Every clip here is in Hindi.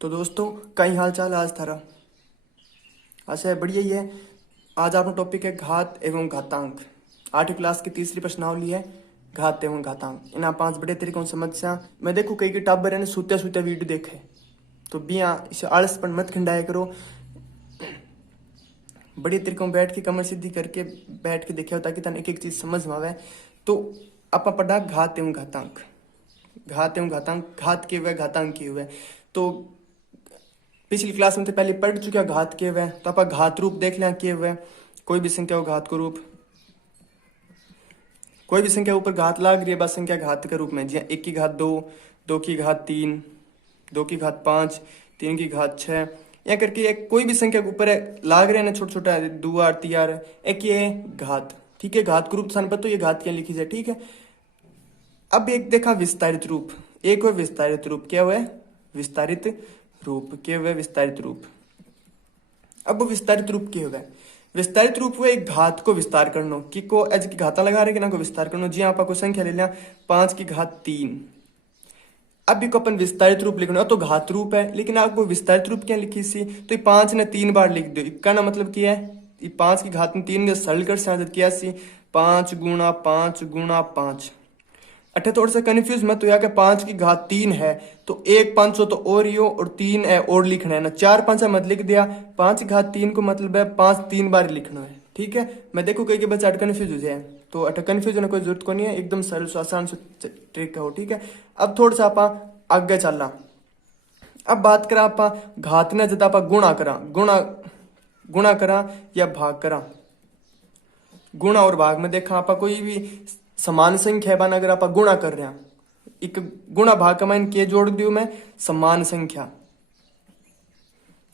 तो दोस्तों, कई हाल चाल आज थारा। आशा है बढ़िया ही है। आज आपका टॉपिक है घात एवं घातांक। 8वीं क्लास की तीसरी प्रश्नावली है घात एवं घातांक। इन्हें 5 बड़े तरीकों से समस्या मैं देखू कई किताबर ने सूत्या सूत्या वीडियो देखे, तो बिया इसे आलस पर मत खंडाया करो। बड़े तरीकों बैठ के कमर सीधी करके बैठ के देखा ताकि तन एक एक चीज समझ में आवे। तो आप पढ़ा घात एवं घातांक। घात एवं घातांक, घात के हुए घातांक के हुए। तो पिछली क्लास में तो पहले पढ़ चुके घात के हुए, तो आप घात रूप देख लें के हुए। कोई भी संख्या हो घात को रूप, कोई भी संख्या ऊपर घात लाग रही है बस संख्या घात के रूप में। जी 1 की घात 2, 2 की घात 3, 2 की घात 5, 3 की घात 6, या करके एक कोई भी संख्या के ऊपर लाग रहे हैं ना छोटा छोटा दुआर तियार एक ये घात। ठीक है, घात के रूप सन पर तो ये घात क्या लिखी जाए। ठीक है, अब एक देखा विस्तारित रूप। एक हुआ विस्तारित रूप, क्या हुआ विस्तारित रूप, क्या हुआ विस्तारित रूप। अब विस्तारित रूप क्या हुआ, विस्तारित रूप हुआ एक घात को विस्तार करना कि को एज की घाता लगा रहे कि ना को विस्तार करना। जी आप संख्या ले लिया 5 की घात 3। अब को अपन विस्तारित रूप लिखना तो घात रूप है, लेकिन आपको विस्तारित रूप क्या लिखी सी, तो ये 5 ने 3 बार लिख दो। इसका ना मतलब क्या है, ये 5 की घात में 3 सरल कर से किया सी 5 गुणा 5 गुणा 5। अठे थोड़ा सा कंफ्यूज मत हो, कि 5 की घात 3 है तो 1 500 तो और ही हो और 3 है और लिखना है ना, 4 5 मत लिख दिया। 5 की घात 3 को मतलब है 5 3 बार लिखना है। ठीक है, मैं देखो कई बच्चा अट कन्फ्यूज हो जाए, तो अट कन्फ्यूज होने कोई जरूरत को नहीं है, एकदम सरल आसान ट्रिक हो। ठीक है, अब थोड़ा सा आप आगे चलना। अब बात करा आप घात ने जब आप गुणा करा, गुणा करा या भाग करा। गुणा और भाग में देखा आप कोई भी समान संख्या है अगर आप गुणा कर रहे हैं, एक गुणा भाग का मान के जोड़ दियो मैं समान संख्या।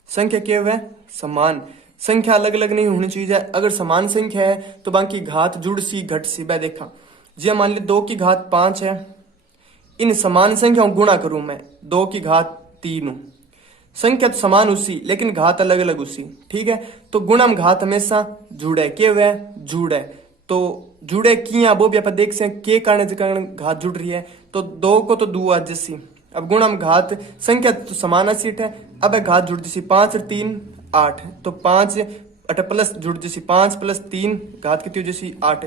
संख्या क्या हुआ समान संख्या, अलग अलग नहीं होनी चाहिए। अगर समान संख्या है तो बाकी घात जुड़ सी घट सी। वह देखा जी मान ली 2 की घात 5 है, इन समान संख्याओं गुणा करूं मैं 2 की घात 3। संख्या तो समान उसी लेकिन घात अलग अलग उसी। ठीक है, तो गुणा में घात हमेशा जुड़े, के हुए जुड़े। तो जुड़े किया वो भी आप देख सकते के कारण घात जुड़ रही है, तो 2 को तो 2 आज जैसी। अब गुणा में घात संख्या तो समान सीट है, अब घात जुड़ जैसी 5 और 3 8, तो 5 अट प्लस जुड़ जैसी 5 प्लस 3 घात कितनी जैसी 8।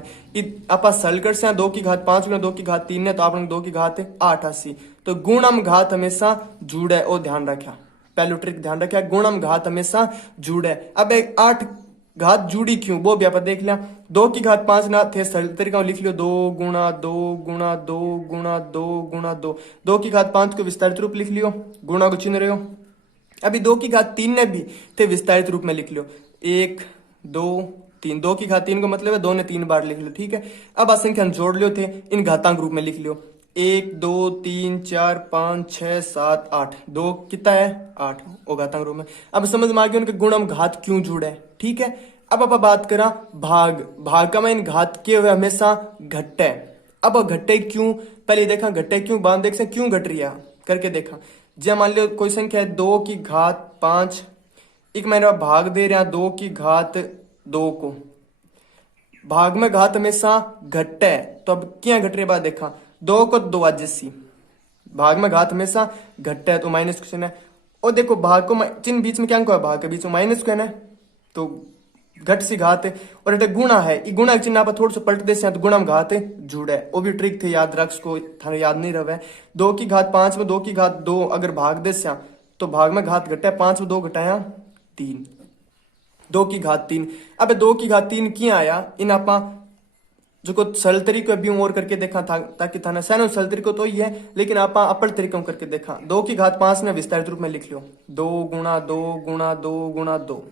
आप सरल कर से 2 की घात 5 गुना 2 की घात 3 है तो आपने 2 की घात 8 आसी। तो गुणम घात हमेशा जुड़े, और ध्यान रखा पहलू ट्रिक ध्यान रखा, गुणम घात हमेशा जुड़े। अब एक 8 घात जुड़ी क्यों वो भी आप देख लिया। 2 की घात 5 ना थे सरल तरीका लिख लियो 2 गुणा 2 गुणा 2 गुणा 2 गुणा 2। 2 की घात 5 को विस्तारित रूप लिख लियो, गुणा को चिन्ह रहे हो। अभी 2 की घात 3 ने भी थे विस्तारित रूप में लिख लियो 1 2 3। 2 की घात 3 को मतलब है 2 ने 3 बार लिख लो। ठीक है, अब असंख्या जोड़ लियो थे, इन घातांक रूप में लिख लियो 1 2 3 4 5 6 7 8। 2 कितना है 8 वो घातांक रूप में। अब समझ में आ गया उनके गुणम घात क्यों जुड़े। ठीक है, अब आप बात करा भाग। भाग का इन घात के हुए हमेशा घटे। अब घटे क्यों, पहले देखा घटे क्यों, बाद देख सकते क्यों घट रही है करके देखा। जब मान लो कोई संख्या है 2 की घात 5, एक मैंने भाग दे रहा 2 की घात 2 को। भाग में घात हमेशा घटे है, तो अब क्या घट रही बात देखा 2 को 2 आज जैसी। भाग में घात हमेशा घटे है तो माइनस क्वेश्चन है। और देखो भाग को चिन्ह बीच में क्या को है, भाग के बीच में माइनस को है ना, तो घट सी घात है। और अटे गुणा है, ये गुणा चिन्ह आप थोड़ा सा पलट दे तो गुणा में घात जुड़े, वो भी ट्रिक थे याद रख को थाने याद नहीं रहे। 2 की घात 5 में 2 की घात 2 अगर भाग दे तो भाग में घात घटा 5 में 2 घटाया 3, 2 की घात 3। अब 2 की घात 3 क्या आया, इन आपा जो सरल तरीको अभी और करके देखा था ताकि थाना सैनो सरल तरीको तो ही है, लेकिन आप अपल तरीकों करके देखा। 2 की घात 5 ने विस्तारित रूप में लिख लियो 2 गुणा 2 गुणा 2 गुणा 2,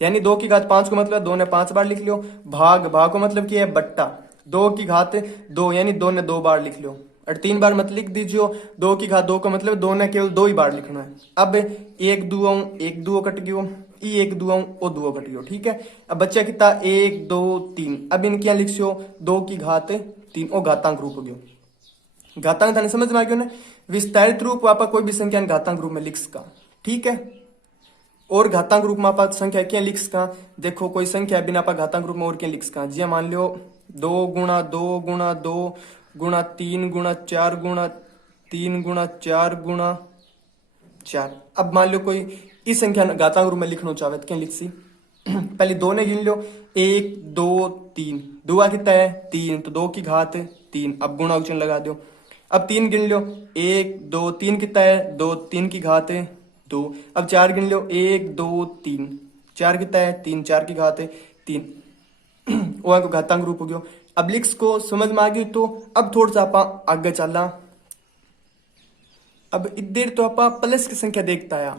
यानी 2 की घात 5 को मतलब 2 ने 5 बार लिख लियो। भाग, भाग को मतलब क्या है बट्टा। 2 की घात 2 यानी 2 ने 2 बार लिख लियो, और 3 बार मत लिख दीजिए। 2 की घात 2 का मतलब 2 ने केवल 2 ही बार लिखना है। अब 1 2 कट गयो, ई 1 2 ओ 2 कट गयो। ठीक है, अब बच्चा कितना 1 2 3। अब इन क्या लिखियो 2 की घात 3 ओ घातांक रूप हो गयो। घातांक थाने समझ में आ गयो ना, विस्तारित रूप आप कोई भी संख्या घातांक रूप में लिख सका। ठीक है, और घातांक रूप में आप संख्या क्या लिख सका, देखो कोई संख्या बिना आप घातांक रूप में और क्या लिख सका। जी मान लो 2 गुणा 2 गुणा 2 गुणा 3 गुणा 4 गुणा 3 गुणा 4 गुणा 4। अब मान लो कोई इस संख्या घातांक रूप में लिखना चाहे तो क्या लिख सी पहले 2 ने गिन लो 1 2 3 दुआ कितना है 3 तो 2 की घात 3। अब गुणा चिन्ह लगा दो। अब 3 गिन लो 1 2 3 कितना है 2 3 की घात 2। अब 4 गिन लो 1 2 3 4 कितना है 3 4 की घात 3 वो को घातांक रूप हो गयो। अब लिख्स को समझ में आ गई तो अब थोड़ा सा आप आगे चलना। अब इधर तो आप प्लस की संख्या देखता है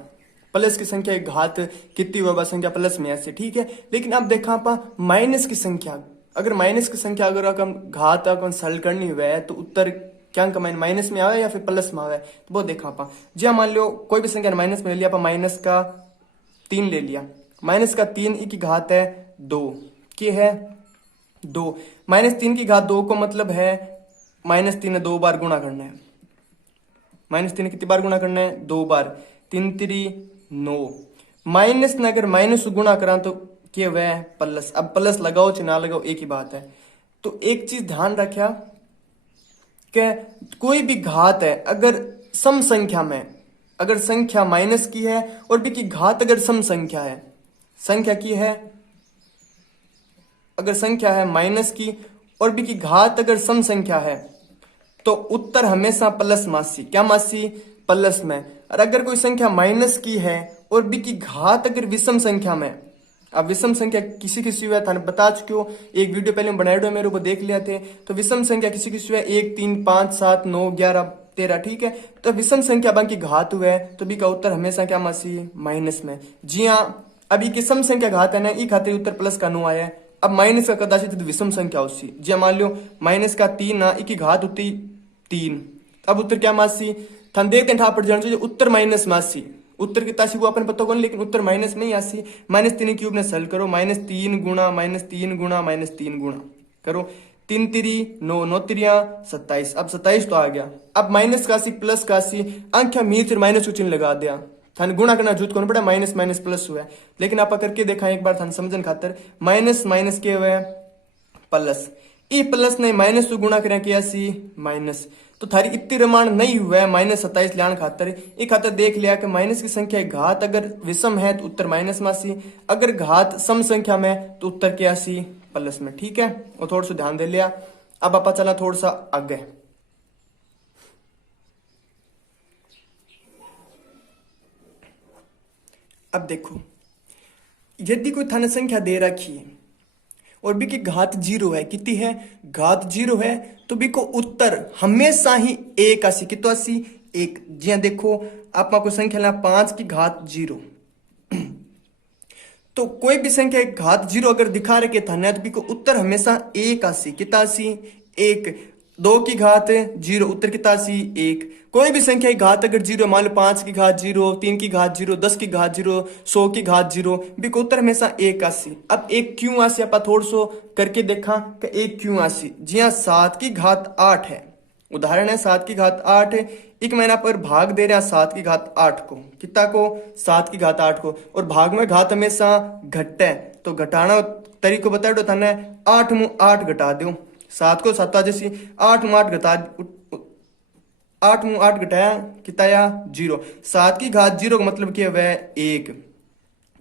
प्लस की संख्या एक घात कितनी हुआ संख्या प्लस में ऐसे ठीक है। लेकिन अब देखा आप माइनस की संख्या अगर माइनस की संख्या अगर हम घात अगर सरल करनी हुआ तो उत्तर क्या कमाइन माइनस में आवे या फिर प्लस में आवे तो वो देखा आप जी मान लो कोई भी संख्या माइनस में ले लिया आप माइनस का 3 ले लिया माइनस का 3 की घात है 2 की है 2 -3 की घात 2 को मतलब है -3 2 बार गुणा करना है -3 कितनी बार गुणा करना है 2 बार 3 3 9 माइनस ने अगर माइनस गुणा करा तो क्या हुआ है प्लस। अब प्लस लगाओ चाहे ना लगाओ एक ही बात है। तो एक चीज ध्यान रखा कि कोई भी घात है अगर सम संख्या में अगर संख्या माइनस की है और भी की घात अगर सम संख्या है संख्या की है अगर संख्या है माइनस की और भी की घात अगर सम संख्या है तो उत्तर हमेशा प्लस मासी क्या मासी प्लस में। और अगर कोई संख्या माइनस की है और बी की घात अगर विषम संख्या में अब विषम संख्या किसी किसी हुआ था बता चुके हो एक वीडियो पहले बनाए हुए मेरे को देख लिया थे। तो विषम संख्या किसी किसी हुआ 1 3 5 7 9 11 13 ठीक है। तो विषम संख्या बाकी घात हुआ है तो बी का उत्तर हमेशा क्या मासी माइनस में। जी हाँ अभी की सम संख्या घात है ना ई खाते उत्तर प्लस का 9 आया है। अब माइनस का कदाचित विषम संख्या उससी जी मान लो माइनस का 3 ना ई की घात होती 3 अब उत्तर क्या मासी थान देखते ठा पड़ जाना चाहिए उत्तर माइनस मासी उत्तर कितना सी वो अपन पता कौन लेकिन उत्तर माइनस में ही आसी -3 क्यूब ने सरल करो -3 गुणा -3 गुणा -3 गुणा करो 3 3 9 9 3 27 अब 27 तो आ गया। अब माइनस का सी प्लस का सी अंक मीच माइनस चिन्ह लगा दिया थान गुणा करना जूत कौन पड़ा माइनस माइनस प्लस हुआ है। लेकिन आप करके देखा एक बार थान समझन खातर माइनस माइनस के हुए प्लस ई प्लस नहीं माइनस तो गुणा करें क्या सी माइनस तो थारी इतनी रमान नहीं हुआ है -27 लाने खातर एक खातर देख लिया कि माइनस की संख्या घात अगर विषम है तो उत्तर माइनस में सी अगर घात सम संख्या में तो उत्तर क्या सी प्लस में ठीक है। और थोड़ा सा ध्यान दे लिया। अब आप चला थोड़ा सा आगे अब देखो यदि कोई थाने संख्या दे रखी है और बी की घात 0 है कितनी है घात 0 है तो बी को उत्तर हमेशा ही एक आसी कितो आसी एक। जी देखो आप को संख्या लेना 5 की घात 0 तो कोई भी संख्या एक घात 0 अगर दिखा रखे था तो बी को उत्तर हमेशा एक आसी कितना आसी एक। 2 की घात 0 उत्तर कितना आसी एक। कोई भी संख्या की घात अगर 0 मान लो 5 की घात 0 3 की घात 0 10 की घात 0 100 की घात 0 बी को उत्तर हमेशा एक आसी। अब एक क्यों आसी आप थोड़ा सो करके देखा कि एक क्यों आसी। जी हाँ 7 की घात 8 है उदाहरण है 7 की घात 8 एक महीना पर भाग दे रहा 7 की घात 8 को कितना को 7 की घात 8 को और भाग में घात हमेशा घटता है तो घटाना तरीको बताया तो थाने 8 मुँह 8 घटा दो 7 को 7 जैसी 8 मुँह 8 घटा 8 मुँह 8 घटाया कितना 0 7 की घात 0 का मतलब क्या है 1।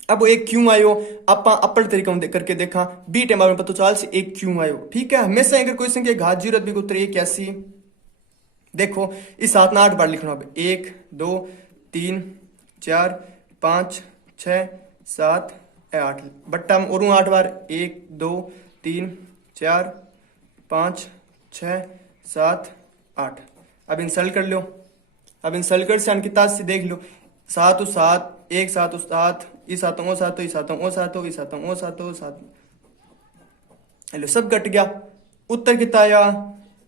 अब वो एक क्यों आयो आप अपने तरीका करके देखा बी टाइम में पता चल से एक क्यों आयो ठीक है। हमेशा अगर कोई संख्या घात 0 भी उत्तर एक ऐसी देखो इस 7 ना 8 बार लिखना 1 2 3 4 5 6 7 8 बट्टा में और 8 बार 1 2 3 4 5 6 7 8। अब इंसल्ट कर लो अब इंसल्ट कर से कितना से देख लो 7 7 1 7 7 ई 7 ओ 7 ई 7 ओ 7 ई 7 ओ 7 ओ 7 हेलो सब कट गया उत्तर कितना आया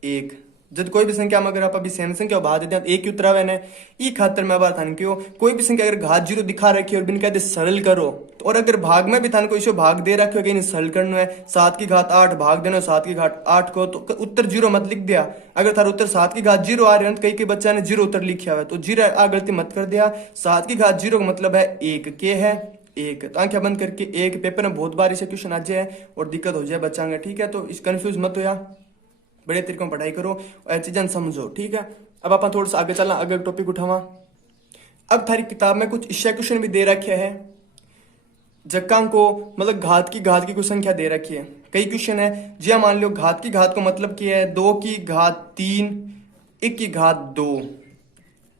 1। जब कोई भी संख्या में अगर आप अभी सेम संख्या भाग देते हैं तो एक ही उत्तर आवे ना ई खातर मैं बात थान क्यों कोई भी संख्या अगर घात 0 दिखा रखी है और बिन कहते सरल करो तो और अगर भाग में भी थान कोई भाग दे रखे हो सरल करना है 7 की घात 8 भाग देना 7 की घात 8 को तो उत्तर 0 मत लिख दिया। अगर थारा उत्तर 7 की घात 0 आ रहे हैं तो कई बच्चा ने 0 उत्तर लिखा हुआ है तो 0 आ गलती मत कर दिया 7 की घात 0 का मतलब है 1 के है 1। तो आंखें बंद करके एक पेपर में बहुत बार इसे क्वेश्चन आ जाए और दिक्कत हो जाए बच्चा ठीक है। तो इस कंफ्यूज मत होया बड़े तरीकों पढ़ाई करो और चीजें समझो ठीक है। अब आप थोड़ा सा आगे चलना अगर टॉपिक उठावा अब थारी किताब में कुछ ईशा क्वेश्चन भी दे रखे है, जक्का को मतलब घात की कुछ संख्या दे रखी है। कई क्वेश्चन है जी, मान लो घात की घात को मतलब क्या है, 2 की घात 3 1 की घात 2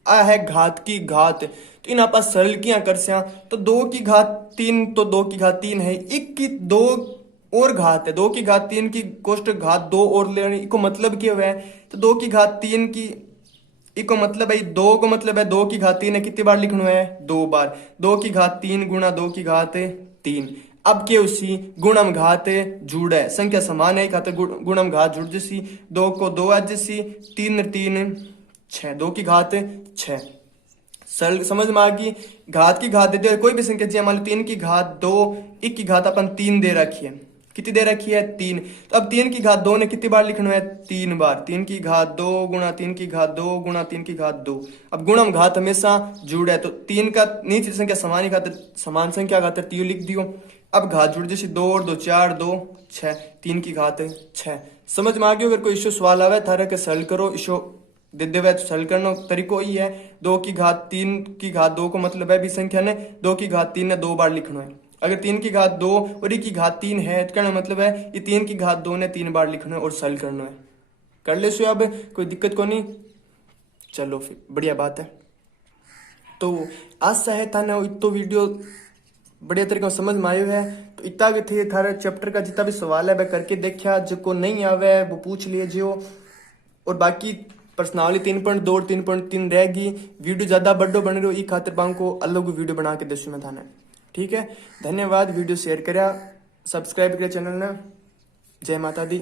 आ है घात की घात। तो इन आप सरल किया कर सिया, तो 2 की घात 3 तो 2 की घात 3 है, 1 की 2 और घात है, 2 की घात 3 की कोष्ट घात 2 और लेनी, इको मतलब क्या हुआ है, तो 2 की घात 3 की इको मतलब है 2 को मतलब है 2 की घात 3 है, कितनी बार लिखना है 2 बार, 2 की घात 3 गुणा 2 की घात 3। अब के उसी गुणम घात जुड़ है, संख्या समान है खातर गुणम घात जुड़ जैसी, 2 को 2 आज जैसी, 3 3 6, 2 की घात 6। सरल समझ में आ गई। घात की घात देते हो कोई भी संख्या चाहिए, मान लो 3 की घात 2 1 की घात अपन 3 दे रखी है, कितनी दे रखी है 3। तो अब 3 की घात 2 ने कितनी बार लिखना है 3 बार, 3 की घात 2 गुणा 3 की घात 2 गुणा 3 की घात 2। अब गुणम घात हमेशा जुड़ है, तो 3 का नीचे संख्या समान ही खातर समान संख्या खातर 3 लिख दियो। अब घात जुड़ जैसे 2 और 2 4 2 6, 3 की घात 6। समझ में आ गया। अगर कोई इशू सवाल आवे थारे के सरल करो, इशू दे देवे तो सरल करना तरीको ही है। 2 की घात 3 की घात 2 को मतलब है भी संख्या ने 2 की घात 3 ने 2 बार लिखना है। अगर 3 की घात 2 और 1 की घात 3 है तो कहना मतलब है ये 3 की घात 2 ने 3 बार लिखना है और सरल करना है। कर ले सो, अब कोई दिक्कत को नहीं। चलो फिर बढ़िया बात है। तो आशा है थाने इतो वीडियो बढ़िया तरीके से समझ में आयो है। तो इतना के थे थारे चैप्टर का जितना भी सवाल है वह करके देखा, जो नहीं आवे वो पूछ लिए जियो। और बाकी पर्सनली 3.2 और 3.3 रहेगी। वीडियो ज्यादा बड़ो बन रही हो, ई खातिर बांग को अलग वीडियो बना के दसू मैं थाने। ठीक है, धन्यवाद। वीडियो शेयर करा, सब्सक्राइब करें चैनल ने। जय माता दी।